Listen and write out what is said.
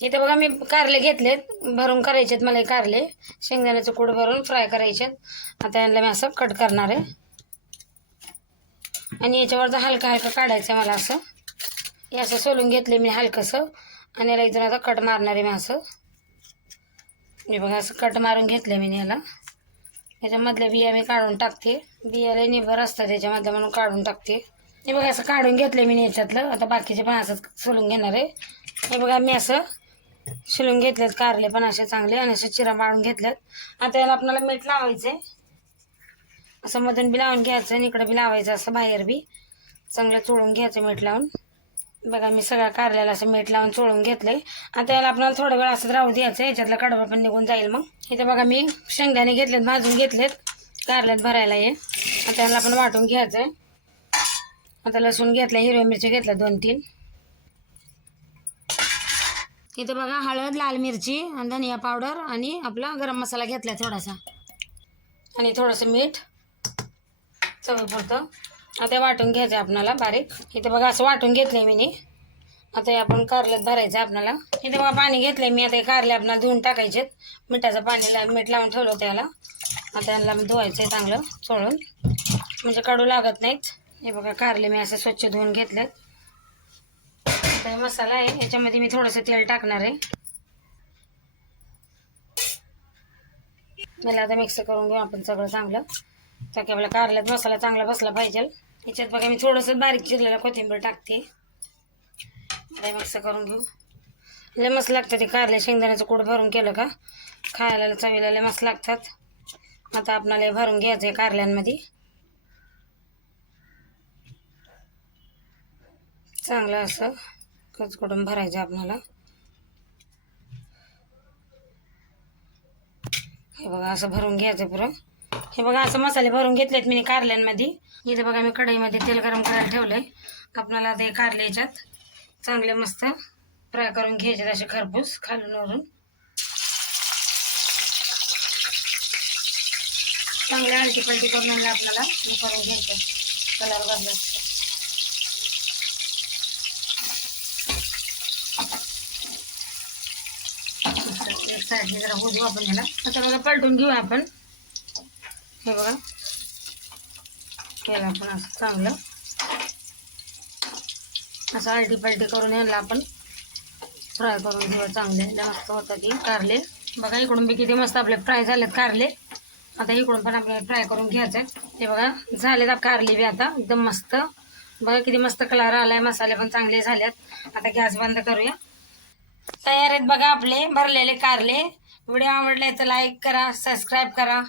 इथे बघा मी कारले घेतलेत. भरून करायचेत मला हे कारले. शेंगदाण्याचं कूड भरून फ्राय करायचेत. आता यांना मी असं कट करणार आहे. आणि याच्यावरचं हलका हलका काढायचं आहे मला असं. हे असं सोलून घेतले मी हलकंसं. आणि याला इथून आता कट मारणार आहे मी असं. मी बघा असं कट मारून घेतले मी याला. याच्यामधल्या बिया मी काढून टाकते. बियाला निभर असतात त्याच्यामधल्या म्हणून काढून टाकते. हे बघा असं काढून घेतलं मी याच्यातलं. आता बाकीचे पण असंच सोलून घेणार आहे. हे बघा मी असं शिलून घेतलेत कारले पण असे चांगले आणि असे चिरा मारून घेतलेत. आता याला आपल्याला मीठ लावायचं आहे असं मधून बी लावून घ्यायचं आणि इकडं बी लावायचं असं बाहेर बी. चांगलं चोळून घ्यायचं मीठ लावून. बघा मी सगळ्या कारल्याला असं मीठ लावून चोळून घेतलंय. आता याला आपल्याला थोडा वेळ असं राहू द्यायचं याच्यातला कडवा पण निघून जाईल मग. इथं बघा मी शेंगदाणे घेतलेत भाजून घेतलेत. कारल्यात भरायला ये आता याला आपण वाटून घ्यायचं आहे आता लसूण घेतला हिरव्या मिरच्या घेतल्या दोन तीन इथं बघा हळद लाल मिरची आणि धनिया पावडर आणि आपला गरम मसाला घेतला थोडासा. आणि थोडंसं मीठ. चवीपुरतं आता वाटून घ्यायचं आहे आपणाला बारीक. इथं बघा असं वाटून घेतलंय मी आता हे आपण कारल्यात भरायचं आहे आपल्याला इथं बघा पाणी घेतलंय मी. आता हे कारले आपल्याला धुवून टाकायचे मिठाचं पाणी ला मीठ लावून ठेवलं त्याला आता यांना धुवायचं आहे चांगलं सोडून म्हणजे कडू लागत नाहीत. हे बघा कारले मी असं स्वच्छ धुवून घेतलेत. आता हे मसाला आहे याच्यामध्ये मी थोडंसं तेल टाकणार आहे. मला आता मिक्स करून घेऊ आपण सगळं चांगलं. तर की कारल्यात मसाला चांगला बसला पाहिजे. याच्यात बघा मी थोडंसं बारीक चिरलेलं कोथिंबीर टाकते. आता मिक्स करून घेऊ. लय मस्त लागतं ते कारले शेंगदाण्याचं कूड भरून केलं का? खायला चवीला लय मस्त लागतात. आता आपणाला भरून घ्यायचं आहे कारल्यांमध्ये. चांगलं असं. कचकडून भरायचं आपल्याला. हे बघा असं भरून घ्यायचं पुरं. हे बघा असं मसाले भरून घेतलेत मी कारल्यांमध्ये इथे बघा मी कढईमध्ये तेल गरम करायला ठेवलंय. आपल्याला ते कारले याच्यात चांगले मस्त फ्राय करून घ्यायचे असे खरपूस खालून वरून. चांगले आलटी पलटी करून आणलं आपल्याला. हे करून घ्यायचं कलर बदलायचं. साईडने जरा होऊ देऊ आपण ह्याला. आता बघा पलटून घेऊ आपण. हे बघा. केलं आपण असं चांगलं. असं आलटी पलटी करून ह्याला आपण फ्राय करून घेऊ चांगले. मस्त होतात की कारले. बघा इकडून बी किती मस्त आपले फ्राय झालेत कारले. आता इकडून पण आपल्याला फ्राय करून घ्यायचं आहे. हे बघा झालेत आप- कारले बी आता. एकदम मस्त. बघा किती मस्त कलर आला आहे मसाले पण चांगले झालेत. आता गॅस बंद करूया. आहेत बघा आपले भरलेले कारले. व्हिडिओ आवडले तर लाईक करा सबस्क्राईब करा.